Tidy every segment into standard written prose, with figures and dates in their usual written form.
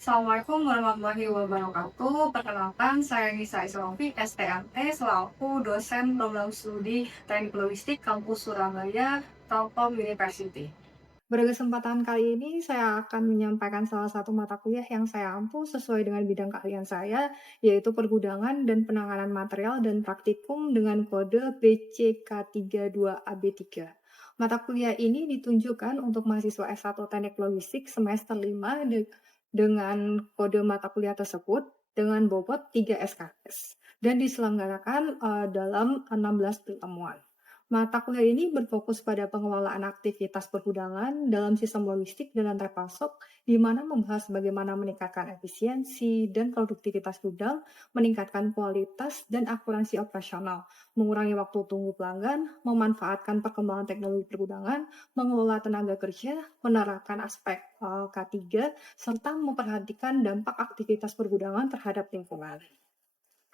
Assalamualaikum warahmatullahi wabarakatuh. Perkenalkan, saya Nisa Isrofi, STMT, selaku dosen program studi Teknik Logistik Kampus Surabaya, Telkom University. Pada kesempatan kali ini, saya akan menyampaikan salah satu mata kuliah yang saya ampu sesuai dengan bidang keahlian saya, yaitu pergudangan dan penanganan material dan praktikum dengan kode BCK32AB3. Mata kuliah ini ditunjukkan untuk mahasiswa S1 Teknik Logistik semester 5 dengan kode mata kuliah tersebut dengan bobot 3 SKS dan diselenggarakan dalam 16 pertemuan. Mata kuliah ini berfokus pada pengelolaan aktivitas pergudangan dalam sistem logistik dan rantai pasok, di mana membahas bagaimana meningkatkan efisiensi dan produktivitas gudang, meningkatkan kualitas dan akurasi operasional, mengurangi waktu tunggu pelanggan, memanfaatkan perkembangan teknologi pergudangan, mengelola tenaga kerja, menerapkan aspek K3, serta memperhatikan dampak aktivitas pergudangan terhadap lingkungan.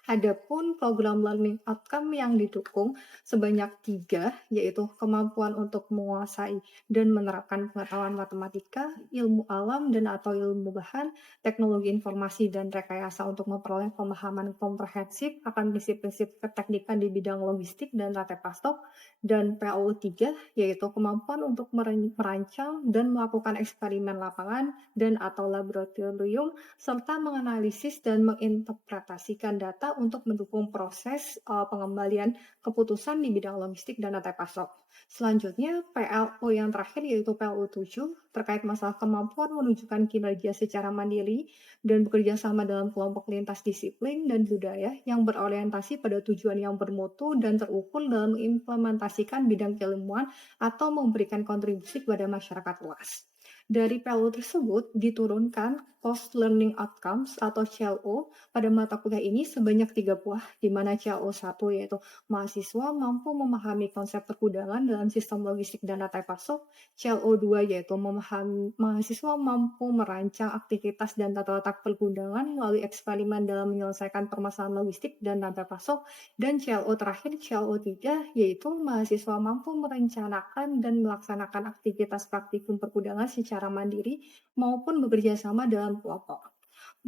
Adapun program learning outcome yang didukung sebanyak 3, yaitu kemampuan untuk menguasai dan menerapkan pengetahuan matematika, ilmu alam dan atau ilmu bahan, teknologi informasi dan rekayasa untuk memperoleh pemahaman komprehensif akan prinsip-prinsip keteknikan di bidang logistik dan rantai pasok, dan PAU 3, yaitu kemampuan untuk merancang dan melakukan eksperimen lapangan dan atau laboratorium serta menganalisis dan menginterpretasikan data untuk mendukung proses pengembalian keputusan di bidang logistik dan rantai pasok. Selanjutnya, PLO yang terakhir yaitu PLO 7 terkait masalah kemampuan menunjukkan kinerja secara mandiri dan bekerja sama dalam kelompok lintas disiplin dan budaya yang berorientasi pada tujuan yang bermutu dan terukur dalam mengimplementasikan bidang keilmuan atau memberikan kontribusi kepada masyarakat luas. Dari PLO tersebut diturunkan Post Learning Outcomes atau CLO pada mata kuliah ini sebanyak 3 buah, di mana CLO 1 yaitu mahasiswa mampu memahami konsep pergudangan dalam sistem logistik dan rantai pasok, CLO 2 yaitu mahasiswa mampu merancang aktivitas dan tata letak pergudangan melalui eksperimen dalam menyelesaikan permasalahan logistik dan rantai pasok, dan CLO terakhir CLO 3 yaitu mahasiswa mampu merencanakan dan melaksanakan aktivitas praktikum pergudangan secara mandiri maupun bekerja sama dalam kelompok.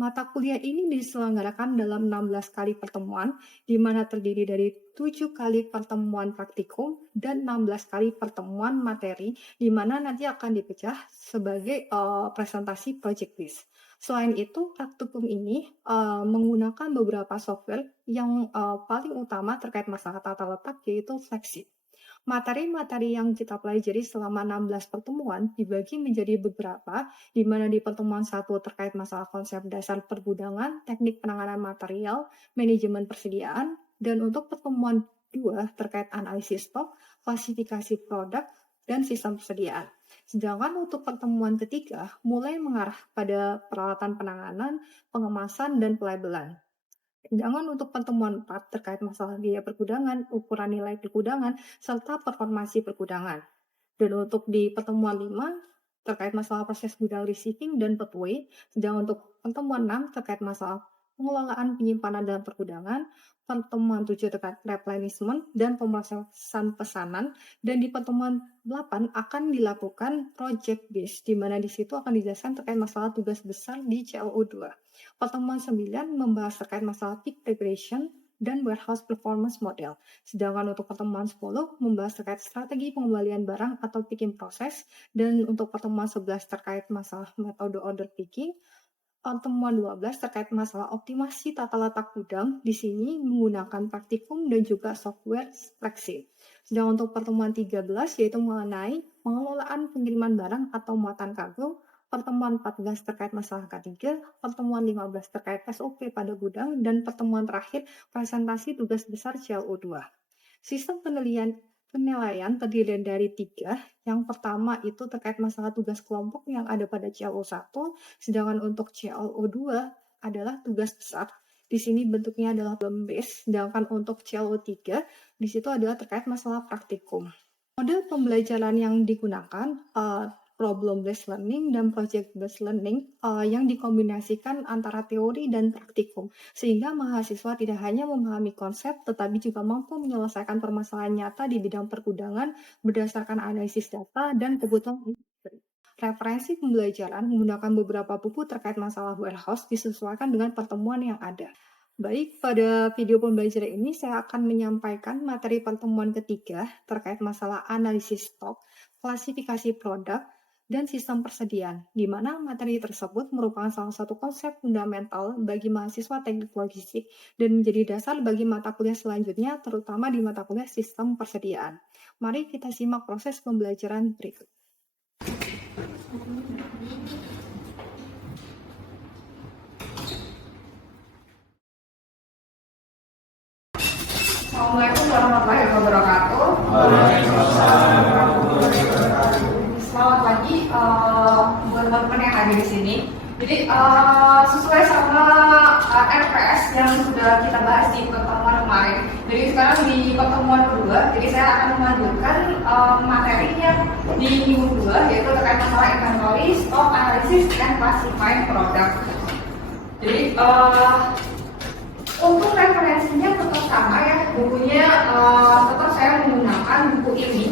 Mata kuliah ini diselenggarakan dalam 16 kali pertemuan, di mana terdiri dari 7 kali pertemuan praktikum dan 16 kali pertemuan materi, di mana nanti akan dipecah sebagai presentasi project list. Selain itu, praktikum ini menggunakan beberapa software yang paling utama terkait masalah tata letak, yaitu Flexi. Materi-materi yang kita pelajari selama 16 pertemuan dibagi menjadi beberapa, di mana di pertemuan 1 terkait masalah konsep dasar pergudangan, teknik penanganan material, manajemen persediaan, dan untuk pertemuan 2 terkait analisis stok, klasifikasi produk, dan sistem persediaan. Sedangkan untuk pertemuan 3 mulai mengarah pada peralatan penanganan, pengemasan, dan pelabelan. Sedangkan untuk pertemuan 4 terkait masalah biaya pergudangan, ukuran nilai pergudangan, serta performasi pergudangan. Dan untuk di pertemuan 5 terkait masalah proses gudang receiving dan putway, sedang untuk pertemuan 6 terkait masalah pengelolaan penyimpanan dalam pergudangan, pertemuan 7 terkait replenishment dan pemrosesan pesanan, dan di pertemuan 8 akan dilakukan project base, di mana di situ akan dijelaskan terkait masalah tugas besar di CLO 2. Pertemuan 9 membahas terkait masalah peak preparation dan warehouse performance model. Sedangkan untuk pertemuan 10 membahas terkait strategi pengembalian barang atau picking process, dan untuk pertemuan 11 terkait masalah metode order picking, pertemuan 12 terkait masalah optimasi tata letak gudang, di sini menggunakan praktikum dan juga software Flexi. Sedang untuk pertemuan 13 yaitu mengenai pengelolaan pengiriman barang atau muatan kargo, pertemuan 14 terkait masalah K3, pertemuan 15 terkait SOP pada gudang, dan pertemuan terakhir presentasi tugas besar CLO 2. Sistem penilaian terdiri dari 3. Yang pertama itu terkait masalah tugas kelompok yang ada pada CLO 1, sedangkan untuk CLO 2 adalah tugas besar. Di sini bentuknya adalah problem based, sedangkan untuk CLO 3 di situ adalah terkait masalah praktikum. Model pembelajaran yang digunakan problem based learning dan project based learning yang dikombinasikan antara teori dan praktikum, sehingga mahasiswa tidak hanya memahami konsep tetapi juga mampu menyelesaikan permasalahan nyata di bidang pergudangan berdasarkan analisis data dan kebutuhan industri. Referensi pembelajaran menggunakan beberapa buku terkait masalah warehouse disesuaikan dengan pertemuan yang ada. Baik, pada video pembelajaran ini saya akan menyampaikan materi pertemuan ketiga terkait masalah analisis stok, klasifikasi produk, dan sistem persediaan, di mana materi tersebut merupakan salah satu konsep fundamental bagi mahasiswa teknik logistik dan menjadi dasar bagi mata kuliah selanjutnya, terutama di mata kuliah sistem persediaan. Mari kita simak proses pembelajaran berikut. Assalamualaikum warahmatullahi wabarakatuh. Selamat pagi buat teman-teman yang hadir di sini. Jadi sesuai sama RPS yang sudah kita bahas di pertemuan kemarin. Jadi sekarang di pertemuan kedua, jadi saya akan melanjutkan materi yang di minggu kedua, yaitu terkait masalah inventory, stock analysis, dan classifying product. Jadi untuk referensinya tetap sama ya, bukunya tetap saya menggunakan buku ini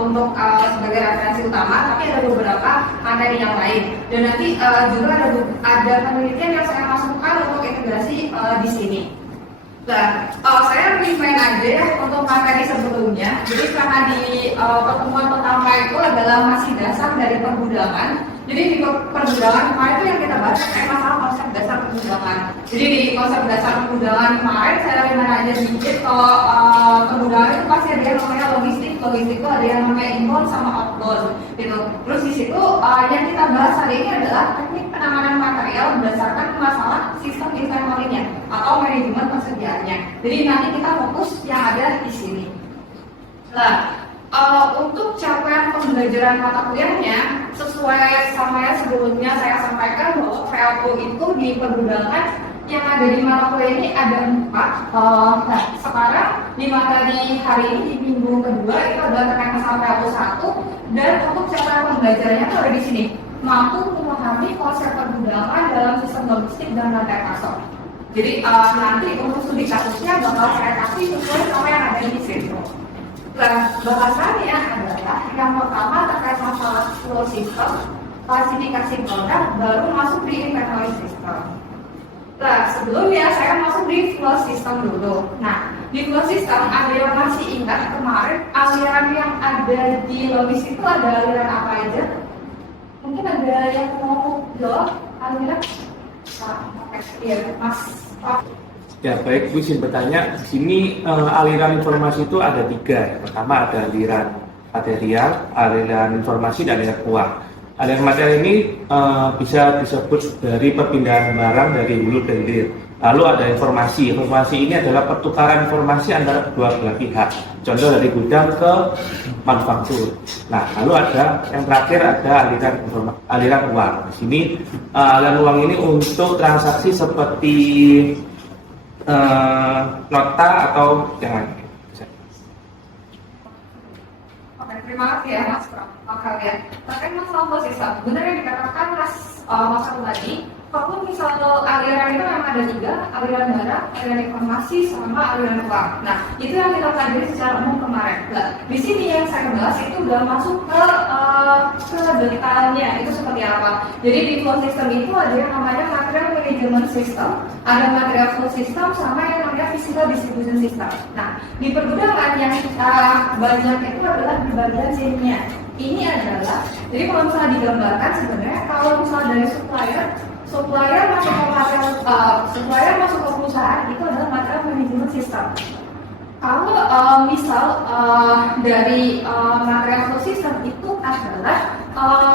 untuk sebagai referensi utama, tapi ada beberapa materi yang lain. Dan nanti juga ada penelitian yang saya masukkan untuk integrasi di sini. Nah, saya remind aja ya untuk materi sebelumnya. Jadi karena di pertemuan pertama itu adalah masih dasar dari pergudangan. Jadi di pergudangan kemarin itu yang kita bahas kayak masalah konsep dasar pergudangan. Jadi di konsep dasar pergudangan kemarin saya remind aja sedikit kalau pergudangan itu pasti ada yang namanya logistik itu ada yang namanya inbound sama outbound gitu. Terus di situ yang kita bahas hari ini adalah teknik penanganan material berdasarkan masalah sistem inventory-nya atau manajemen persediaannya. Jadi nanti kita fokus yang ada di sini. Nah, untuk capaian pembelajaran mata kuliahnya sesuai sama yang sebelumnya saya sampaikan bahwa VLO itu di pergudangan yang ada di mata kuliah ini ada 4. Nah, sekarang di materi hari ini di minggu kedua itu adalah terkait masalah VLO 1 dan untuk capaian pembelajarannya itu ada di sini, mampu memahami konsep pergudangan dalam sistem logistik dan rantai pasok. Jadi nanti untuk studi kasusnya bakal saya kasih sesuai sama yang ada di sini. Nah, bahasannya adalah yang pertama terkait masalah flow system, klasifikasi produk, baru masuk di inventory system. Nah, sebelumnya saya masuk di flow system dulu. Nah, di flow system ada yang masih ingat kemarin aliran yang ada di logistik itu ada aliran apa aja? Mungkin ada yang mau jawab aliran? Iya, Mas. Ya baik, Bu izin bertanya. Di sini aliran informasi itu ada 3. Pertama ada aliran material, aliran informasi, dan aliran uang. Aliran material ini bisa disebut dari perpindahan barang dari hulu ke hilir. Lalu ada informasi. Informasi ini adalah pertukaran informasi antara kedua belah pihak. Contoh dari gudang ke manufaktur. Nah, lalu ada yang terakhir ada aliran uang. Di sini aliran uang ini untuk transaksi seperti nota atau jangan. Oke, terima kasih ya Mas Pram. Kalian terkait masalah flow system, benar yang dikatakan Mas Satu tadi, kalau misal aliran itu memang ada 3, aliran barang, aliran informasi, sama aliran uang. Nah, itu yang kita pelajari secara umum kemarin. Nah, di sini yang saya bahas itu udah masuk ke detailnya itu seperti apa. Jadi di flow system itu ada yang namanya material management system, ada material flow system, sama yang namanya physical distribution system. Nah, di pergudangan yang kita banyak itu adalah di bagian sininya. Ini adalah, jadi kalau misalnya digambarkan sebenarnya kalau misalnya dari supplier masuk ke material, supplier masuk ke perusahaan itu adalah material management system. Kalau misal dari material flow system itu adalah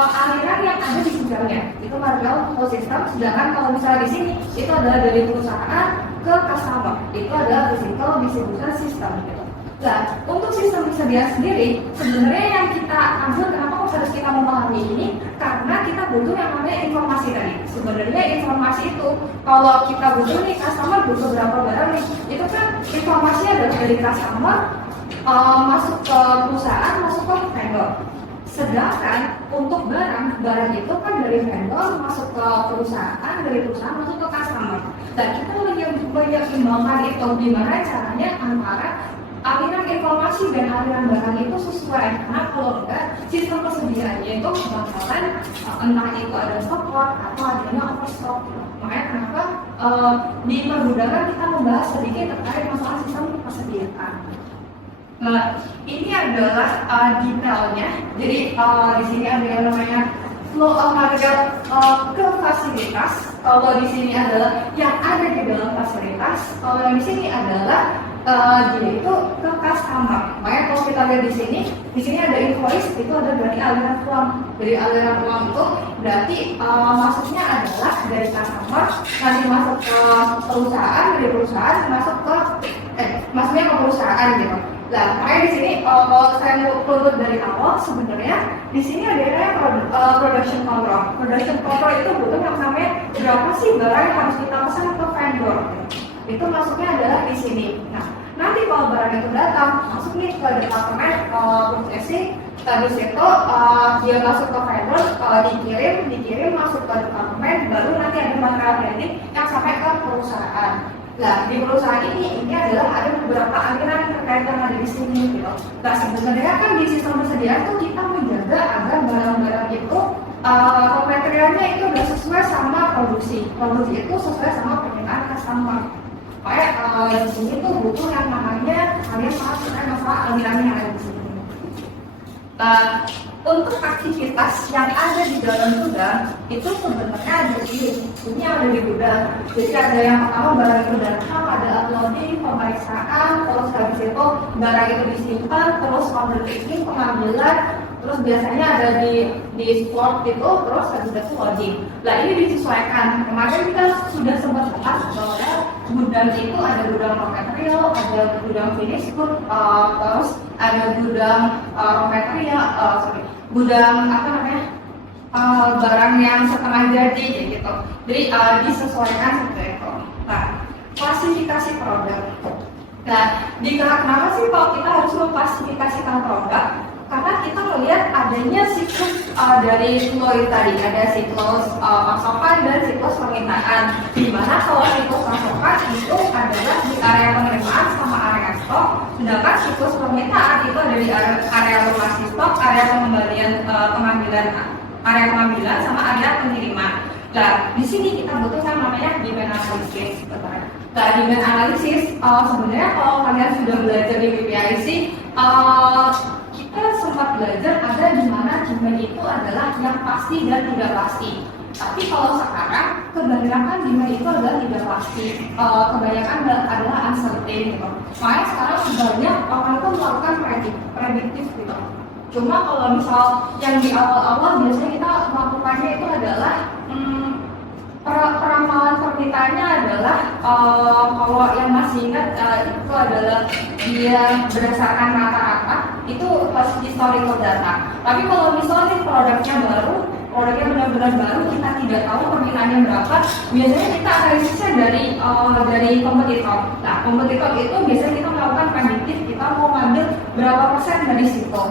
aliran yang ada di sekitarnya itu material flow system. Sedangkan kalau misalnya di sini itu adalah dari perusahaan ke customer, itu adalah physical distribution system. Gitu. Nah, untuk sistem persediaan sendiri, sebenarnya yang kita ambil kenapa kok harus kita memahami ini? Karena kita butuh yang namanya informasi tadi. Sebenarnya informasi itu, kalau kita butuh nih, customer butuh berapa barang nih, itu kan informasinya adalah dari customer, masuk ke perusahaan, masuk ke vendor. Sedangkan untuk barang itu kan dari vendor masuk ke perusahaan, dari perusahaan masuk ke customer. Dan kita lagi banyak imbangkan itu gimana caranya antara aliran informasi dan aliran barang itu sesuai, karena kalau enggak sistem persediaannya itu bakalan entah itu ada stop atau adanya overstock. Makanya kenapa di pergudangan kita membahas sedikit terkait masalah sistem persediaan. Nah, ini adalah detailnya. Jadi di sini ada yang namanya flow of material ke fasilitas. Kalau di sini adalah yang ada di dalam fasilitas. Kalau yang di sini adalah dia itu ke customer. Makanya kalau kita lihat di sini ada invoice, itu ada dari aliran uang. Dari aliran uang itu berarti masuknya adalah dari customer, nanti masuk ke perusahaan, dari perusahaan masuk ke masuknya ke perusahaan gitu. Nah, makanya di sini kalau saya mau runut dari awal, sebenarnya di sini ada yang namanya production control. Production control itu butuh yang namanya berapa sih barang yang harus kita pesan ke vendor. Itu masuknya adalah di sini. Nah, nanti kalau barang itu datang, masuk nih ke departemen purchasing, habis itu dia masuk ke vendor, dikirim masuk ke departemen, baru nanti ada material handling yang sampai ke perusahaan. Nah, di perusahaan ini adalah ada beberapa aliran terkait yang ada di sini gitu. Nah, sebenarnya kan di sistem persediaan tuh kita menjaga agar barang-barang itu materialnya itu udah sesuai sama produksi itu sesuai sama permintaan customer. Makanya di sini tuh butuh yang namanya kalian paham terkait masalah aliran yang ada di sini. Nah, untuk aktivitas yang ada di dalam gudang itu sebenarnya ada ini ada di gudang. Jadi ada yang pertama barang itu datang, ada uploading, pemeriksaan, terus habis itu barang itu disimpan, terus order picking, pengambilan, terus biasanya ada di slot itu, terus habis itu loading. Nah, ini disesuaikan. Kemarin kita sudah sempat bahas bahwa gudang itu ada gudang raw material, ada gudang finish good, terus ada gudang raw material, gudang barang yang setengah jadi gitu. Jadi disesuaikan seperti itu. Nah, klasifikasi produk. Nah, kenapa sih kalau kita harus mengklasifikasikan produk? Karena kita melihat adanya siklus dari flow tadi, ada siklus pasokan dan siklus permintaan. Di mana kalau siklus pasokan itu adalah di area penerimaan sama area stok, sedangkan siklus permintaan itu ada di area lokasi stok, area pengambilan sama area pengiriman. Nah, di sini kita butuh yang namanya demand analysis. Nah, demand analysis sebenarnya kalau kalian sudah belajar di PPIC, kita sempat belajar ada di mana demand itu adalah yang pasti dan tidak pasti. Tapi kalau sekarang kebanyakan demand itu adalah tidak pasti, kebanyakan adalah uncertain gitu. Makanya sekarang banyak orang itu melakukan prediktif gitu. Cuma kalau misal yang di awal-awal biasanya kita melakukannya itu adalah peramalan permintaannya adalah kalau yang masih ingat itu adalah dia berdasarkan rata-rata itu historical data. Tapi kalau misalnya produknya benar-benar baru, kita tidak tahu permintaannya berapa, biasanya kita analisisnya dari kompetitor. Nah, kompetitor itu biasanya kita melakukan prediktif, kita mau ngambil berapa persen dari situ.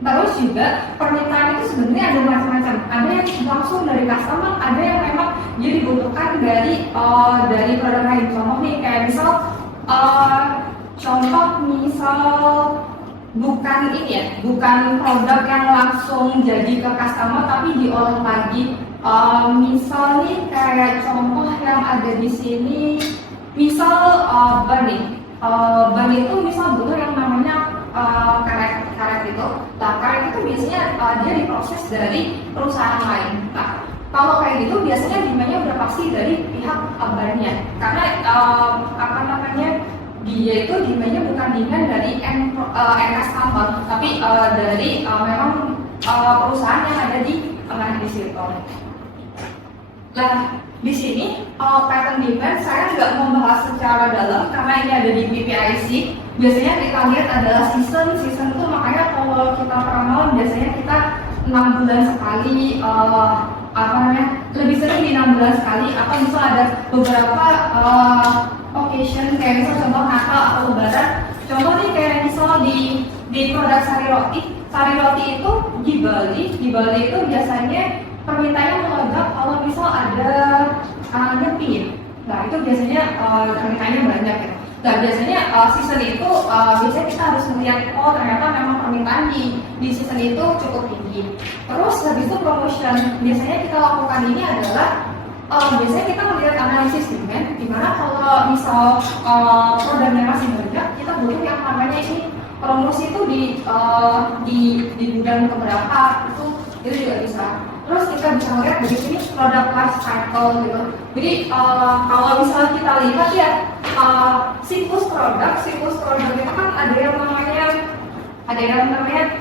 Terus juga permintaan itu sebenarnya ada macam-macam. Ada yang langsung dari customer, ada yang memang dia dibutuhkan dari produk lain. Contoh nih kayak misal bukan produk yang langsung jadi ke customer tapi diolah lagi. Misal nih kayak contoh yang ada di sini, misal ban itu misal butuh yang namanya karet itu. Nah, karet itu biasanya dia diproses dari perusahaan lain. Nah, kalau kayak gitu biasanya demandnya udah pasti dari pihak bannya. Karena dia itu demandnya bukan demand dari end customer, tapi dari memang perusahaan yang ada di tengah di situ. Nah, di sini pattern demand saya nggak membahas secara dalam karena ini ada di PPIC. Biasanya kita lihat adalah season itu, makanya kalau kita peramalan biasanya kita 6 bulan sekali, lebih sering di 6 bulan sekali. Atau misal ada beberapa occasion kayak misal contoh Natal atau Lebaran. Contoh nih kayak misal di produk sari roti itu di Bali itu biasanya permintaannya meledak kalau misal ada nyepi. Nah, itu biasanya permintaannya banyak gitu. Nah biasanya season itu biasanya kita harus melihat oh ternyata memang permintaan di season itu cukup tinggi. Terus habis itu promotion biasanya kita lakukan ini adalah biasanya kita melihat analisis demand, dimana kalau misal produknya masih banyak, kita butuh yang namanya ini promosi itu di gudang keberapa itu juga bisa. Terus kita bisa melihat dari sini produk life cycle gitu. Jadi kalau misalnya kita lihat ya siklus produk itu kan ada yang namanya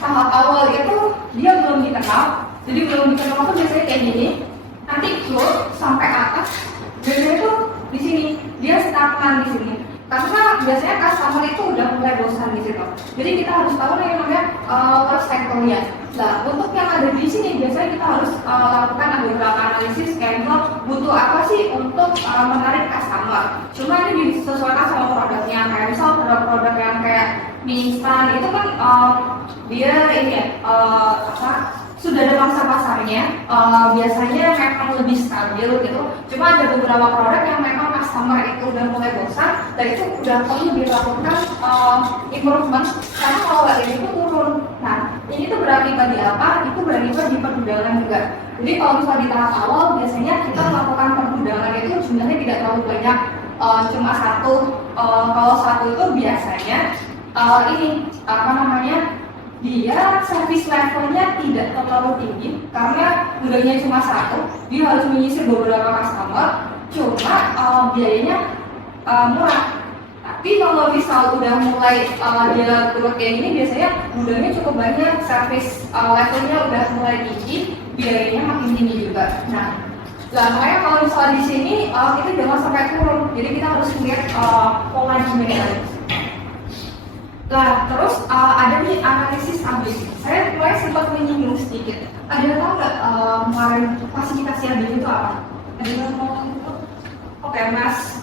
tahap awal itu dia belum dikenal. Jadi belum dikenal itu biasanya kayak gini. Nanti growth sampai atas, biasanya itu di sini dia stagnan di sini. Karena biasanya customer itu udah mulai bosan di situ. Jadi kita harus tahu yang namanya life cycle-nya. Nah, untuk yang ada di sini biasanya kita harus lakukan beberapa analisis kayak butuh apa sih untuk menarik customer. Cuma ini disesuaikan sama produknya. Kayak misal produk-produk yang kayak mie instan itu kan dia ini ya sudah ada masa pasarnya, biasanya memang lebih stabil gitu. Cuma ada beberapa produk yang memang customer itu udah mulai bosan dan itu udah perlu dilakukan improvement karena kalau nggak ini tuh turun. Nah ini tuh berakibat di apa? Itu berakibat di pergudangan juga. Jadi kalau misalnya di tahap awal biasanya kita melakukan pergudangan itu jumlahnya tidak terlalu banyak, cuma satu. Kalau satu itu biasanya dia service levelnya tidak terlalu tinggi karena gudangnya cuma satu, dia harus menyisir beberapa customer, cuma biayanya murah. Tapi kalau misal udah mulai dia growth kayak gini, biasanya gudangnya cukup banyak, service levelnya udah mulai tinggi, biayanya makin tinggi juga. Nah, makanya kalau misalnya di sini kita jangan sampai turun, jadi kita harus lihat pola demand. Nah, terus ada nih analisis ABC. Saya mulai sempat menyinggung sedikit. Ada yang tahu nggak kemarin klasifikasi ABC itu apa? Ada yang mau ngomong? Oke, Mas.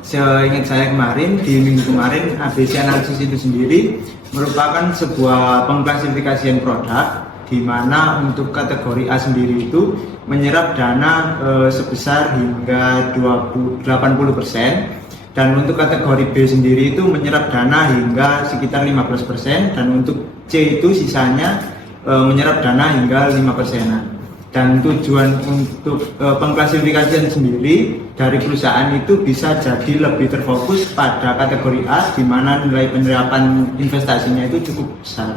Seingat saya kemarin, di minggu kemarin, ABC analisis itu sendiri merupakan sebuah pengklasifikasian produk di mana untuk kategori A sendiri itu menyerap dana sebesar hingga 80%. Dan untuk kategori B sendiri itu menyerap dana hingga sekitar 15%, dan untuk C itu sisanya menyerap dana hingga 5%. Dan tujuan untuk pengklasifikasian sendiri dari perusahaan itu bisa jadi lebih terfokus pada kategori A di mana nilai penyerapan investasinya itu cukup besar.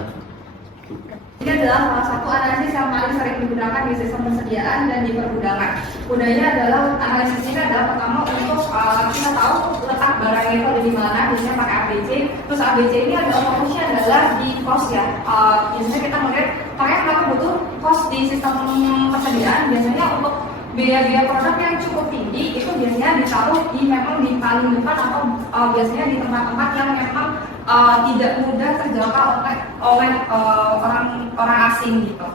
Ini adalah salah satu analisis yang paling sering digunakan di sistem persediaan dan di pergudangan. Gunanya adalah analisis ini adalah pertama untuk kita tahu letak barang itu ada di mana, biasanya pakai ABC. Terus ABC ini adalah fokusnya adalah di cost ya. Biasanya kita melihat makanya kenapa butuh cost di sistem persediaan. Biasanya untuk biaya-biaya produk yang cukup tinggi itu biasanya ditaruh memang di paling depan atau biasanya di tempat-tempat yang memang tidak mudah terjangkau oleh orang asing gitu.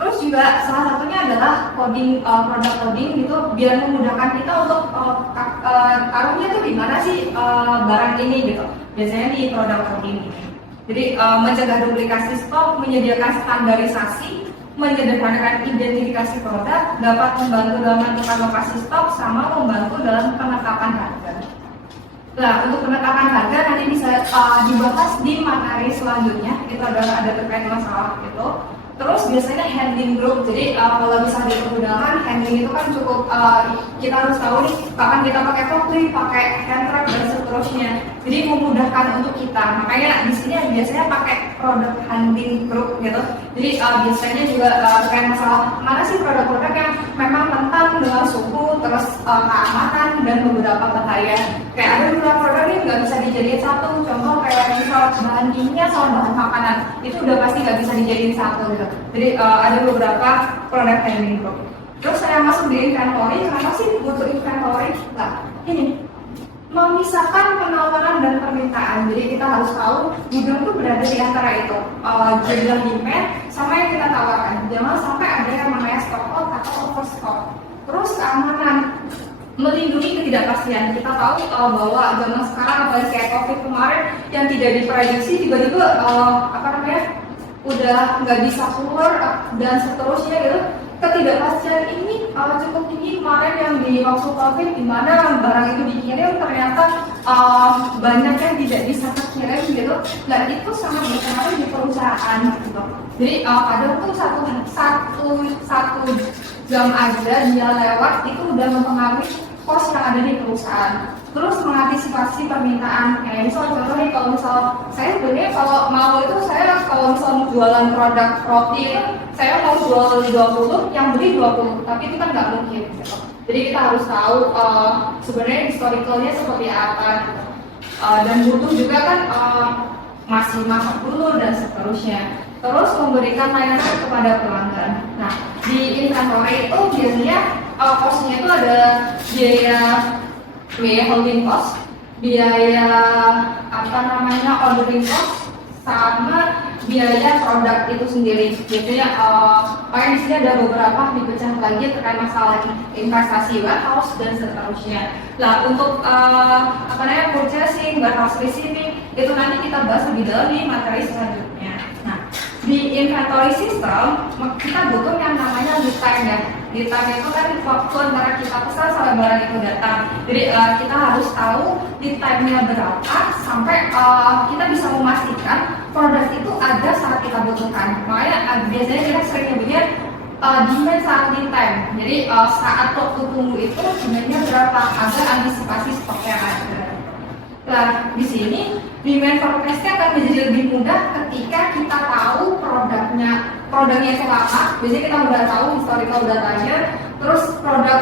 Terus juga salah satunya adalah coding, produk coding gitu, biar memudahkan kita untuk taruhnya tuh di mana sih barang ini gitu. Biasanya di produk coding gitu. Jadi mencegah duplikasi stok, menyediakan standarisasi, menyederhanakan identifikasi produk, dapat membantu dalam menentukan lokasi stok, sama membantu dalam penetapan harga. Nah, untuk penetapan harga nanti bisa dibahas di materi selanjutnya. Itu adalah ada terkait masalah itu. Terus biasanya handling group. Jadi kalau bisa di pergudangan, handling itu kan cukup kita harus tahu nih kapan kita pakai forklift, pakai hand truck dan seterusnya. Jadi memudahkan untuk kita. Makanya di sini biasanya pakai produk handling group gitu. Jadi biasanya juga terkait masalah mana sih produk-produk yang memang rentan dengan suhu, terus keamanan dan beberapa bahaya. Kayak ada beberapa produk yang nggak bisa dijadiin satu. Contoh kayak misal bahan kimia sama bahan makanan itu udah pasti nggak bisa dijadiin satu gitu. Jadi ada beberapa produk handling group. Terus saya masuk di inventory. Kenapa sih butuh inventory? Nah, ini memisahkan penawaran dan permintaan. Jadi kita harus tahu gudang itu berada di antara itu jumlah demand sama yang kita tawarkan. Jangan sampai ada yang namanya stock out atau overstock. Terus keamanan, melindungi ketidakpastian. Kita tahu bahwa zaman sekarang apalagi kayak COVID kemarin yang tidak diprediksi tiba-tiba udah nggak bisa keluar dan seterusnya gitu. Ketidakpastian ini cukup tinggi kemarin yang di waktu COVID, di mana barang itu dikirim ternyata ternyata banyak yang tidak bisa terkirim gitu. Nah itu sangat berpengaruh di perusahaan gitu. Jadi kadang tuh satu jam aja dia lewat itu udah mempengaruhi kos yang ada di perusahaan. Terus mengantisipasi permintaan, kayak misal contohnya kalau misal saya sebenarnya kalau mau itu saya kalau misal mau jualan produk roti itu saya mau jual 20, yang beli 20, tapi itu kan nggak mungkin gitu. Jadi kita harus tahu sebenarnya historicalnya seperti apa gitu. Dan butuh juga kan masih masak dulu dan seterusnya. Terus memberikan layanan kepada pelanggan. Nah di inventory itu biasanya costnya itu ada biaya holding cost, biaya ordering cost, sama biaya produk itu sendiri. Biasanya di sini ada beberapa dipecah lagi terkait masalah investasi warehouse dan seterusnya. Nah untuk purchasing, warehouse receiving itu nanti kita bahas lebih dalam di materi selanjutnya. Nah di inventory system kita butuh yang namanya lead time ya. Lead time itu kan waktu antara kita pesan sampai barang itu datang. Jadi kita harus tahu lead time-nya berapa sampai kita bisa memastikan produk itu ada saat kita butuhkan. Makanya biasanya kita sering nyebutnya demand saat lead time. Jadi saat waktu tunggu itu demand-nya berapa agar antisipasi stok yang ada. Nah, di sini demand forecast-nya akan menjadi lebih mudah ketika kita tahu produknya itu apa. Biasanya kita udah tahu historical datanya, terus produk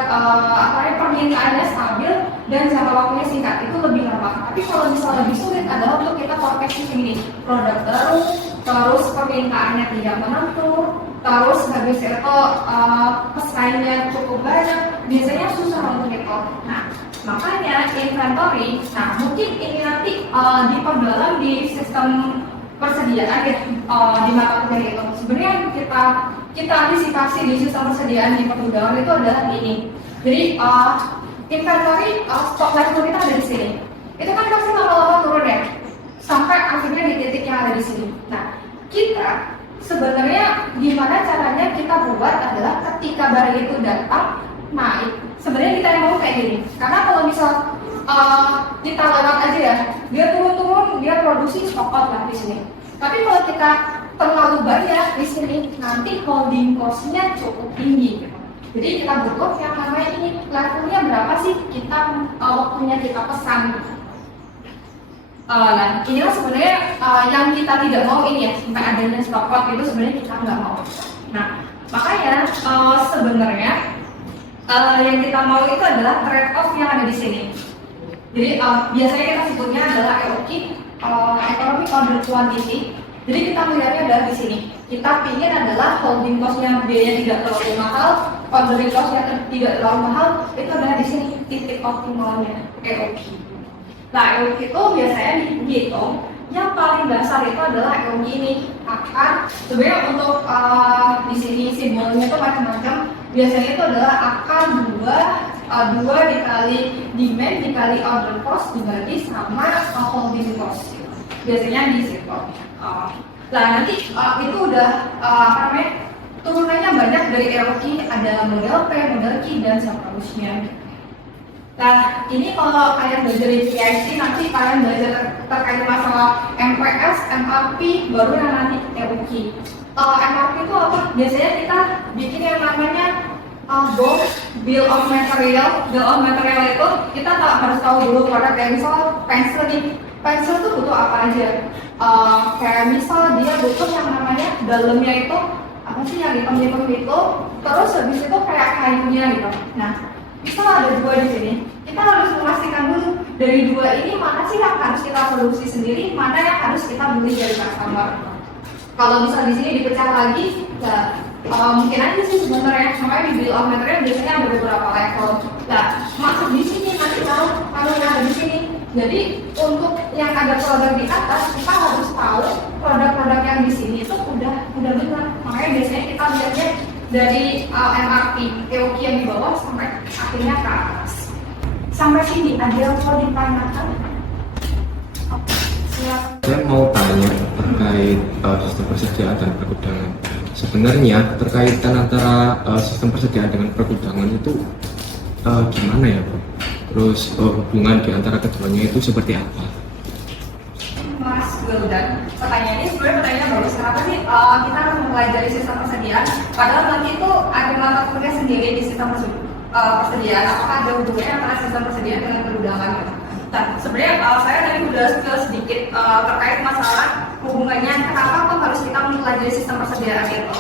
permintaannya stabil dan jangka waktunya singkat, itu lebih gampang. Tapi kalau misalnya lebih sulit adalah untuk kita forecast ini produk baru, terus permintaannya tidak menentu, terus habis itu pesaingnya cukup banyak, biasanya susah untuk itu. Nah, makanya inventory, nah mungkin ini nanti diperdalam di sistem persediaan ya di mata kuliah itu. Sebenarnya yang kita antisipasi di sistem persediaan di pergudangan itu adalah ini. Jadi inventory stok level kita ada di sini. Itu kan pasti lama-lama turun ya, sampai akhirnya di titik yang ada di sini. Nah, kita sebenarnya gimana caranya kita buat adalah ketika barang itu datang naik. Sebenarnya kita yang mau kayak gini, karena kalau misal kita lewat aja ya, dia turun-turun, dia produksi stock out lah di sini. Tapi kalau kita terlalu banyak di sini, nanti holding cost-nya cukup tinggi. Jadi kita butuh yang namanya ini levelnya berapa sih kita waktunya kita pesan. Nah, inilah sebenarnya yang kita tidak mau ini ya, sampai adanya stock out itu sebenarnya kita nggak mau. Nah, makanya sebenarnya yang kita mau itu adalah trade off yang ada di sini. Jadi biasanya kita sebutnya adalah EOQ, Economic Order Quantity. Jadi kita melihatnya adalah di sini. Kita ingin adalah holding cost-nya biaya tidak terlalu mahal, ordering cost-nya tidak terlalu mahal. Itu adalah di sini titik optimalnya EOQ. Nah, EOQ itu biasanya dihitung. Yang paling dasar itu adalah EOQ ini akan sebenarnya untuk di sini simbolnya itu macam-macam. Biasanya itu adalah akar 2 dikali demand dikali order cost dibagi sama holding cost. Biasanya di situ. Nah nanti itu udah turunannya banyak dari EOQ, ada model P, model Q dan seterusnya. Nah ini kalau kalian belajar di PIC nanti kalian belajar terkait masalah MPS, MRP, baru yang nanti EOQ. MRP itu apa? Biasanya kita bikin yang namanya bill of material. Bill of material itu kita harus tahu dulu produk, kayak misal pensil nih. Pensil itu butuh apa aja? Kayak misal dia butuh yang namanya dalamnya itu apa sih yang hitam-hitam itu, terus habis itu kayak kayunya gitu. Nah, misal ada 2 di sini, kita harus memastikan dulu dari 2 ini mana sih yang harus kita produksi sendiri, mana yang harus kita beli dari customer. Kalau misal di sini dipecah lagi, ya mungkin aja sih sebenarnya. Makanya di bill of material biasanya ada beberapa level. Nah, masuk di sini nanti kalau yang ada di sini. Jadi untuk yang ada produk di atas, kita harus tahu produk-produk yang di sini itu udah benar. Makanya biasanya kita lihatnya dari MRP, EOQ yang di bawah sampai akhirnya ke atas. Sampai sini ada yang mau ditanyakan? Saya mau tanya terkait sistem persediaan dan pergudangan. Sebenarnya berkaitan antara sistem persediaan dengan pergudangan itu gimana ya, Bro? Terus hubungan di antara keduanya itu seperti apa? Mas Wildan, pertanyaannya sebenarnya pertanyaan bagus. Kenapa sih kita harus mempelajari sistem persediaan? Padahal nanti itu ada mata kuliah sendiri di sistem persediaan. Apakah ada hubungannya antara sistem persediaan dengan perundangan? Nah, sebenarnya saya tadi udah spill sedikit terkait masalah hubungannya kenapa kok harus kita mempelajari sistem persediaan itu.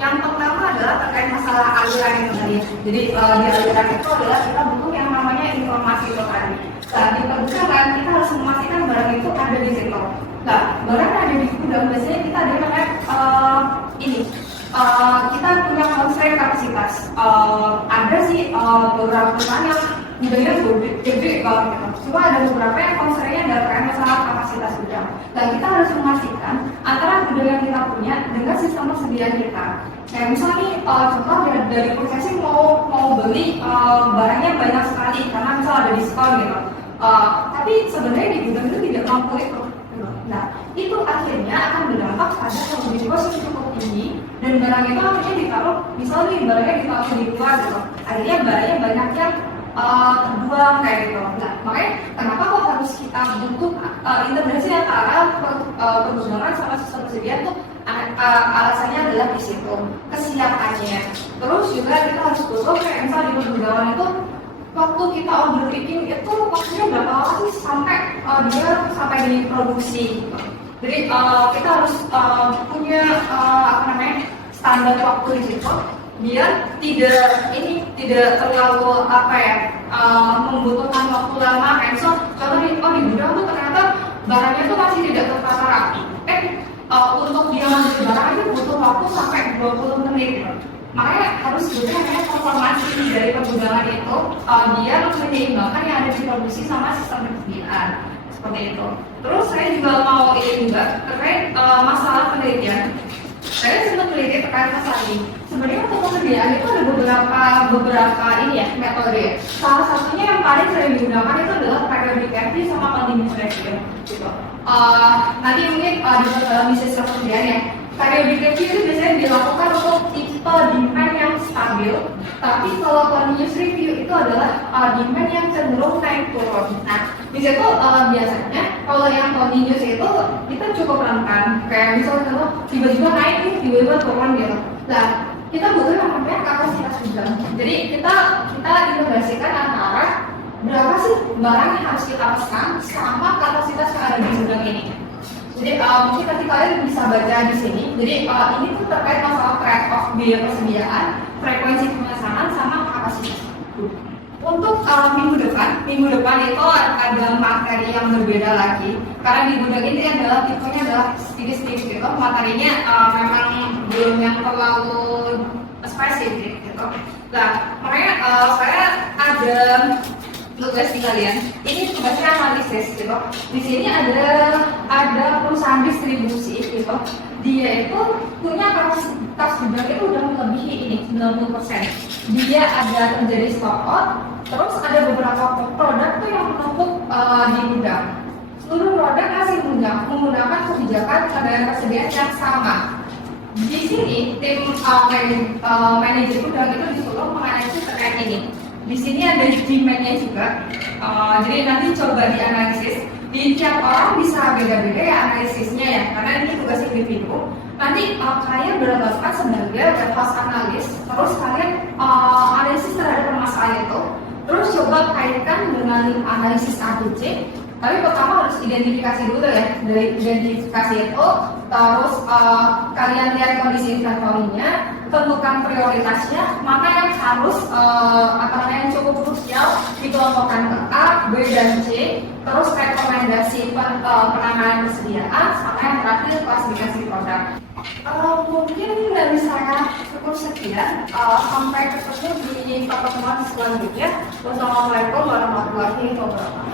Yang pertama adalah terkait masalah aliran itu tadi. Jadi di aliran itu adalah kita butuh yang namanya informasi itu tadi. Nah, di pergudangan kita harus memastikan barang itu ada di situ. Nah, barang yang ada di gudang biasanya kita ada namanya kita punya constraint kapasitas. Ada sih beberapa perusahaan yang gudangnya gede banget gitu. Cuma ada beberapa yang constraintnya adalah terkait masalah kapasitas gudang. Dan kita harus memastikan antara gudang yang kita punya dengan sistem persediaan kita. Kayak misalnya nih, contoh dari processing mau beli barangnya banyak sekali karena misal ada diskon gitu. Tapi sebenarnya di gudang itu tidak mampu itu. Nah, itu akhirnya akan berdampak pada holding cost yang cukup tinggi dan barang itu akhirnya ditaruh, misalnya nih barangnya ditaruh di luar gitu. Akhirnya barangnya banyak yang terbuang kayak gitu. Nah, makanya kenapa kok harus kita butuh integrasi antara pergudangan sama sistem persediaan tuh alasannya adalah di situ kesiapannya. Terus juga kita harus butuh kayak misalnya di pergudangan itu waktu kita order picking itu waktunya berapa lama sih sampai dia sampai diproduksi gitu. Jadi kita harus punya standar waktu di situ biar tidak terlalu membutuhkan waktu lama. Kayak so, contoh di gudang tuh ternyata barangnya tuh masih tidak tertata rapi. Untuk dia mengambil barang itu butuh waktu sampai 20 menit gitu. Makanya harus juga namanya konformasi dari pergudangan itu dia menyeimbangkan yang ada di produksi sama sistem persediaan seperti itu. Terus saya juga mau juga terkait masalah penelitian. Saya sempat teliti terkait masalah ini. Sebenarnya untuk persediaan itu ada beberapa metode. Salah satunya yang paling sering digunakan itu adalah periodic review sama continuous review. Gitu. Nanti mungkin di sistem persediaan ya. Periodic review itu biasanya dilakukan untuk tipe demand yang stabil, tapi kalau continuous review itu adalah demand yang cenderung naik turun. Nah, di situ biasanya kalau yang continuous itu kita cukup rentan, kayak misalnya tiba-tiba naik nih, tiba-tiba turun gitu. Nah, kita butuh yang namanya kapasitas gudang. Jadi kita integrasikan antara berapa sih barang yang harus kita pesan sama kapasitas yang ada di gudang ini. Jadi mungkin nanti kalian bisa baca di sini. Jadi ini tuh terkait masalah trade-off biaya persediaan, frekuensi pemesanan sama kapasitas. Untuk minggu depan itu ada materi yang berbeda lagi. Karena di gudang ini adalah tipenya adalah sedikit-sedikit gitu. Materinya memang belum yang terlalu spesifik gitu. Nah, makanya saya ada tugas di kalian. Ini tugasnya analisis gitu. Di sini ada perusahaan distribusi gitu. Dia itu punya kapasitas gudang itu udah melebihi ini 90%. Dia ada terjadi stock out. Terus ada beberapa produk tuh yang menumpuk di gudang. Seluruh produk masih menggunakan kebijakan cadangan persediaan yang sama. Di sini tim manajer gudang itu disuruh menganalisis terkait ini. Di sini ada demand-nya juga. Jadi nanti coba dianalisis. Di tiap orang bisa beda-beda ya analisisnya ya, karena ini tugas individu. Nanti kalian berlomba sebagai warehouse analis, terus kalian analisis terhadap permasalahan itu. Terus coba kaitkan dengan analisis ABC. Tapi pertama harus identifikasi dulu ya. Dari identifikasi itu, terus kalian lihat kondisi inventory-nya, tentukan prioritasnya, mana yang harus yang cukup krusial dikelompokkan ke A, B, dan C. Terus rekomendasi penanganan persediaan, sama yang terakhir klasifikasi produk. Mungkin dari saya cukup sekian. Sampai ketemu di pertemuan selanjutnya. Wassalamualaikum warahmatullahi wabarakatuh.